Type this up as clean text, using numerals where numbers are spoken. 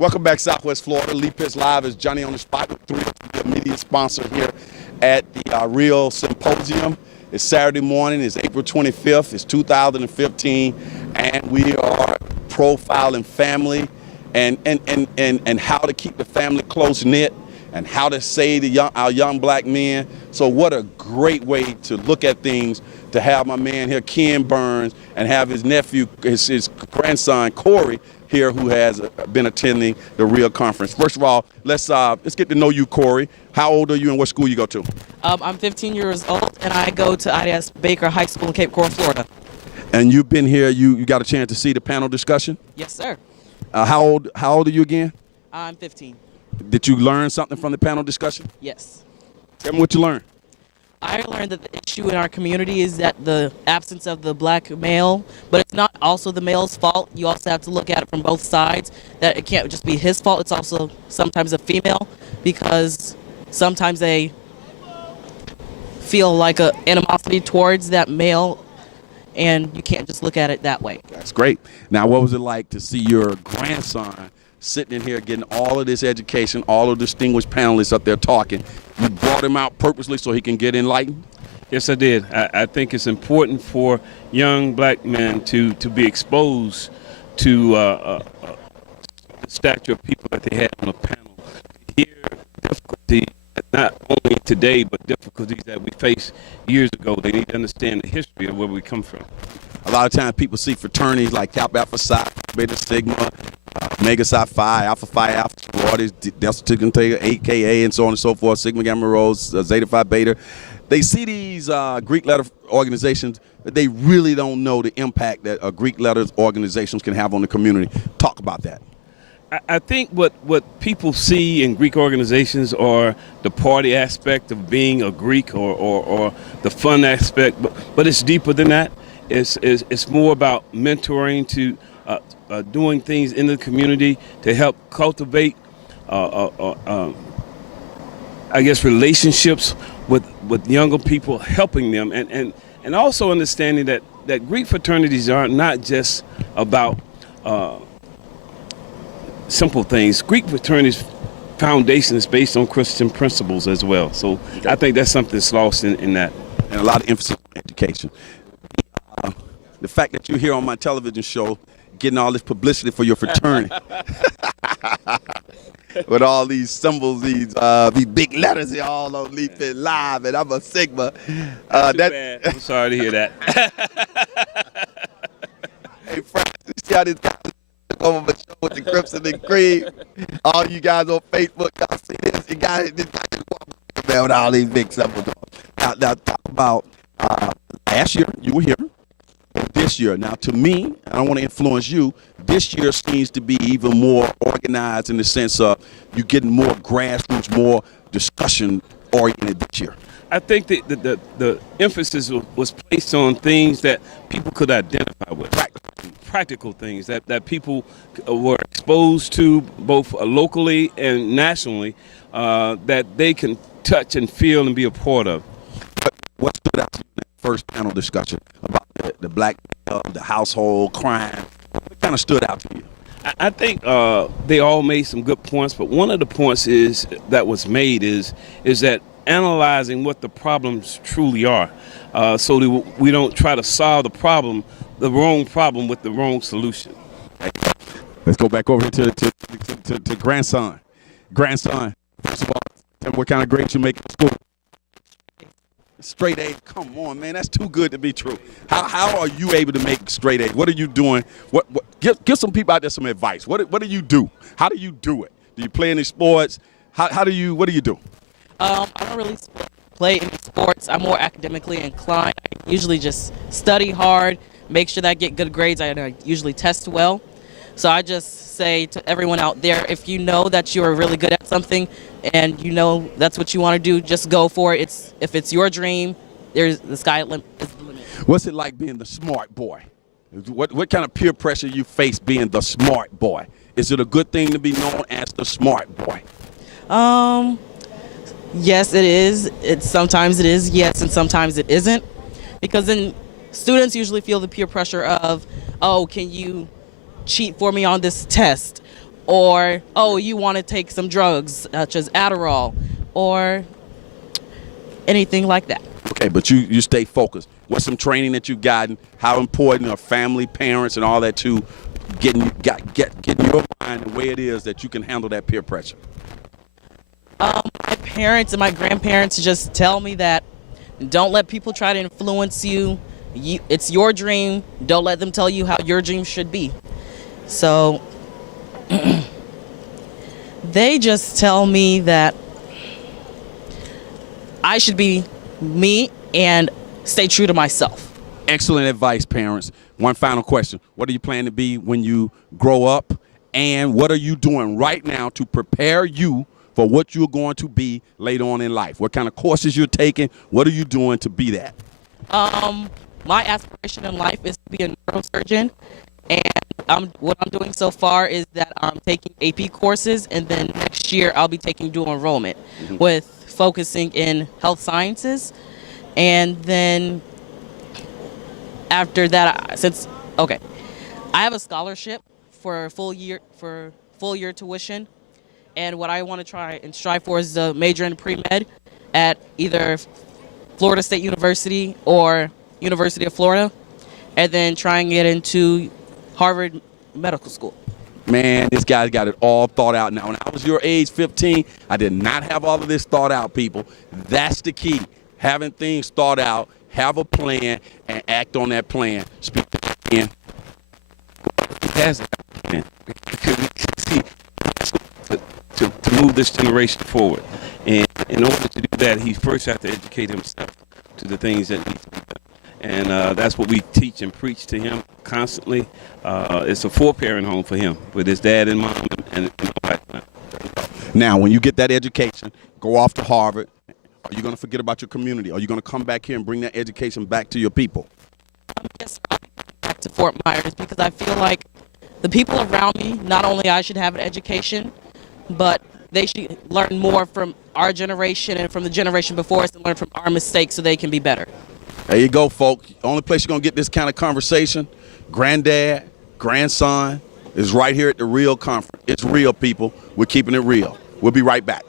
Welcome back, Southwest Florida. Lee Pitts Live is Johnny on the spot with 3 the immediate sponsor here at the R.E.E.L Symposium. It's Saturday morning. It's April 25th. It's 2015, and we are profiling family and how to keep the family close knit and how to save our young black men. So what a great way to look at things, to have my man here, Ken Burns, and have his nephew, his grandson, Corey, here, who has been attending the R.E.E.L conference. First of all, let's get to know you, Corey. How old are you and what school you go to? I'm 15 years old, and I go to IDS Baker High School in Cape Coral, Florida. And you've been here, you got a chance to see the panel discussion? Yes, sir. How old are you again? I'm 15. Did you learn something from the panel discussion? Yes. Tell me what you learned. I learned that the issue in our community is that the absence of the black male, but it's not also the male's fault. You also have to look at it from both sides, that it can't just be his fault. It's also sometimes a female, because sometimes they feel like a animosity towards that male, and you can't just look at it that way. That's great. Now, what was it like to see your grandson sitting in here getting all of this education, all of the distinguished panelists up there talking? You brought him out purposely so he can get enlightened? Yes, I did. I think it's important for young black men to be exposed to the stature of people that they had on the panel, to hear difficulties, not only today, but difficulties that we faced years ago. They need to understand the history of where we come from. A lot of times people see fraternities like Kappa Alpha Psi, Beta Sigma, Omega Psi Phi, Alpha Phi Alpha, sororities, Delta Sigma Theta, AKA, and so on and so forth, Sigma Gamma Rho, Zeta Phi Beta. They see these Greek letter organizations, but they really don't know the impact that Greek letters organizations can have on the community. Talk about that. I think what people see in Greek organizations are the party aspect of being a Greek, or the fun aspect, but it's deeper than that. It's more about mentoring, to doing things in the community to help cultivate, I guess, relationships with younger people, helping them, and also understanding that Greek fraternities are not just about simple things. Greek fraternities foundation is based on Christian principles as well. So I think that's something that's lost in that. And a lot of emphasis on education. The fact that you're here on my television show getting all this publicity for your fraternity with all these symbols, these big letters here all on Lee Pitts Live, and I'm a Sigma. Bad. I'm sorry to hear that. Hey, Francis, you see how this guy took over my show with the Crimson and Cream? All you guys on Facebook, y'all see this? You guys, this guy just walked around with all these big symbols on. Now talk about last year you were here. This year, now to me, I don't want to influence you, this year seems to be even more organized in the sense of you getting more grassroots, more discussion oriented this year. I think that the emphasis was placed on things that people could identify with. Practical things that people were exposed to both locally and nationally, that they can touch and feel and be a part of. What stood out to you in that first panel discussion about the black, the household crime? What kind of stood out to you? I think they all made some good points, but one of the points that was made is that analyzing what the problems truly are, so that we don't try to solve the wrong problem with the wrong solution. Let's go back over to grandson. Grandson, first of all, tell me what kind of grades you make in school. Straight A's. Come on, man, that's too good to be true. How are you able to make straight A's? What are you doing? Give some people out there some advice. What do you do? How do you do it? Do you play any sports? What do you do? I don't really play any sports. I'm more academically inclined. I usually just study hard, make sure that I get good grades. I usually test well. So I just say to everyone out there, if you know that you're really good at something and you know that's what you want to do, just go for it. If it's your dream, the sky is the limit. What's it like being the smart boy? What kind of peer pressure you face being the smart boy? Is it a good thing to be known as the smart boy? Yes, it is. Sometimes it is, yes, and sometimes it isn't. Because then students usually feel the peer pressure of, oh, can you cheat for me on this test? or, oh, you want to take some drugs such as Adderall or anything like that. Okay, but you stay focused. What's some training that you've gotten? How important are family, parents, and all that to getting your mind the way it is that you can handle that peer pressure? My parents and my grandparents just tell me that don't let people try to influence you. It's your dream. Don't let them tell you how your dream should be. So they just tell me that I should be me and stay true to myself. Excellent advice, parents. One final question. What do you plan to be when you grow up? And what are you doing right now to prepare you for what you're going to be later on in life? What kind of courses you're taking? What are you doing to be that? My aspiration in life is to be a neurosurgeon. And what I'm doing so far is that I'm taking AP courses, and then next year I'll be taking dual enrollment with focusing in health sciences. And then after that, I have a scholarship for full year tuition, and what I want to try and strive for is to major in pre-med at either Florida State University or University of Florida, and then try and get into Harvard Medical School. Man, this guy's got it all thought out now. When I was your age, 15, I did not have all of this thought out, people. That's the key. Having things thought out, have a plan, and act on that plan. Speak to that plan. He has a plan. See, to move this generation forward. And in order to do that, he first has to educate himself to the things that need to be done. And that's what we teach and preach to him constantly. It's a 4-parent home for him with his dad and mom and wife. Now, when you get that education, go off to Harvard. Are you going to forget about your community? Are you going to come back here and bring that education back to your people? Yes, I'll be back to Fort Myers because I feel like the people around me, not only I should have an education, but they should learn more from our generation and from the generation before us and learn from our mistakes so they can be better. There you go, folks. The only place you're going to get this kind of conversation, granddad, grandson, is right here at the R.E.E.L conference. It's real, people. We're keeping it real. We'll be right back.